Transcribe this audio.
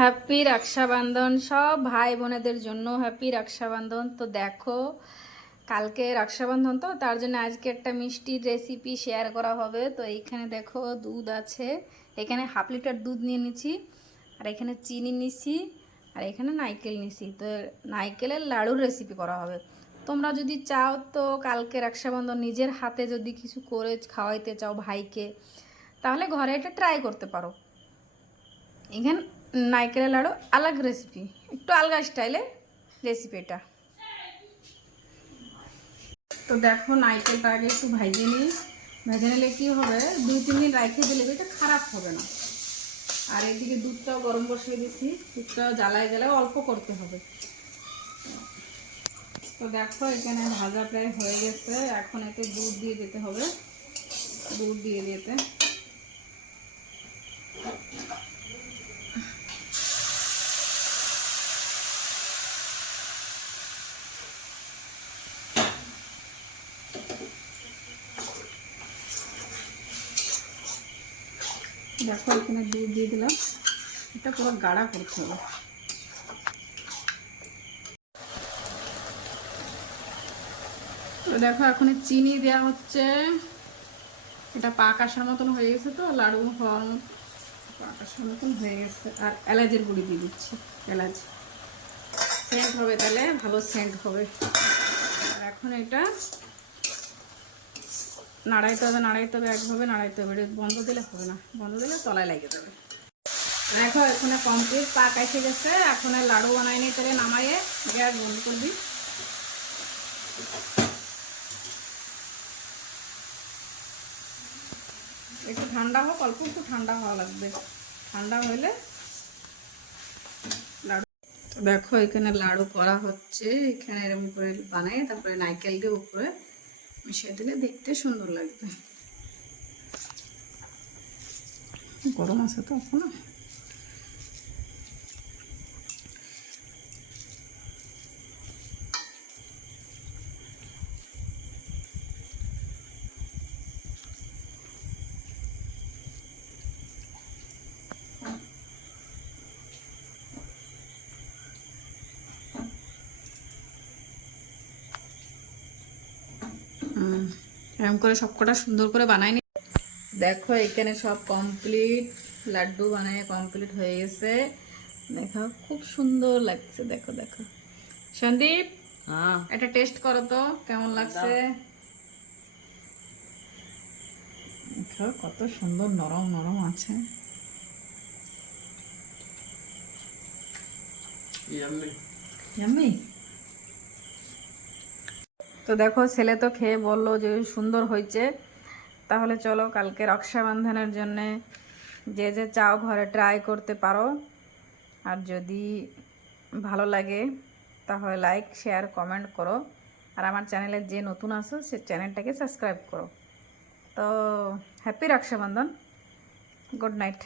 Happy Rakshabandhan সব ভাই বোনেদের জন্য হ্যাপি রক্ষাবন্ধন। তো দেখো কালকে রক্ষাবন্ধন, তো তার জন্য আজকে একটা মিষ্টির রেসিপি শেয়ার করা হবে। তো এইখানে দেখো দুধ আছে, এখানে হাফ লিটার দুধ নিয়ে নিচ্ছি, আর এখানে চিনি নিছি, আর এখানে নারকেল নিছি। তো নারকেলের লাড়ুর রেসিপি করা হবে। তোমরা যদি চাও তো কালকে রক্ষাবন্ধন নিজের হাতে যদি কিছু করে খাওয়াইতে চাও ভাইকে, তাহলে ঘরে এটা ট্রাই করতে পারো। এখানে নারকেলের লাড়ু আলাগ রেসিপি, একটু আলগা স্টাইলে রেসিপিটা। তো দেখো নারকেলটা আগে একটু ভেজে নিই। ভেজে নিলে কী হবে, 2-3 দিন রাখে দিলে এটা খারাপ হবে না। আর এদিকে দুধটাও গরম বসিয়ে দিচ্ছি, দুধটাও জ্বালায় জ্বালায় অল্প করতে হবে। তো দেখো এখানে ভাজা প্রায় হয়ে গেছে, এখন এতে দুধ দিয়ে দিতে হবে। দুধ দিয়ে দিতে দেখো এখানে দুধ দিয়ে দিলাম, এটা পুরো গাঢ়া করতে হবে। তো দেখো এখন চিনি দেওয়া হচ্ছে, এটা পাক আসার মতন হয়ে গেছে। তো লাড়ু হওয়ার পাক আসার মতন হয়ে গেছে। আর এলাচের গুঁড়ি দিয়ে দিচ্ছি, এলাচ সেন্ট হবে, তাহলে ভালো সেন্ট হবে। আর এখন এটা নাড়াইতে হবে, একভাবে নাড়াইতে হবে, বন্ধ দিলে হবে না, বন্ধ দিলে তলায় লেগে যাবে। দেখো এখানে কমপ্লিট পাক এসে গেছে, এখন লাড়ু বানাই নি, তাহলে নামাইয়ে গ্যাস বন্ধ করবি। একটু ঠান্ডা হোক, অল্প একটু ঠান্ডা হওয়া লাগবে, ঠান্ডা হলে লাড়ু। দেখো এখানে লাড়ু করা হচ্ছে, এখানে এরকম করে বানাই, তারপরে নারকেল দিয়ে উপরে মিশিয়ে দিলে দেখতে সুন্দর লাগবে। গরম আছে তো এখনো। এরকম করে সবকটা সুন্দর করে বানাই নি। দেখো এখানে সব কমপ্লিট, লাড্ডু বানায় কমপ্লিট হয়ে গেছে। দেখো খুব সুন্দর লাগছে, দেখো দেখো। সন্দীপ, এটা টেস্ট করো তো কেমন লাগছে। দেখো কত সুন্দর নরম নরম আছে। তো দেখো ছেলে তো খেয়ে বললো যে সুন্দর হয়েছে। তাহলে চলো কালকে রক্ষাবন্ধনের জন্যে যে যে চাও ঘরে ট্রাই করতে পারো। আর যদি ভালো লাগে তাহলে লাইক শেয়ার কমেন্ট করো। আর আমার চ্যানেলে যে নতুন আসো সে চ্যানেলটাকে সাবস্ক্রাইব করো। তো হ্যাপি রক্ষাবন্ধন, গুড নাইট।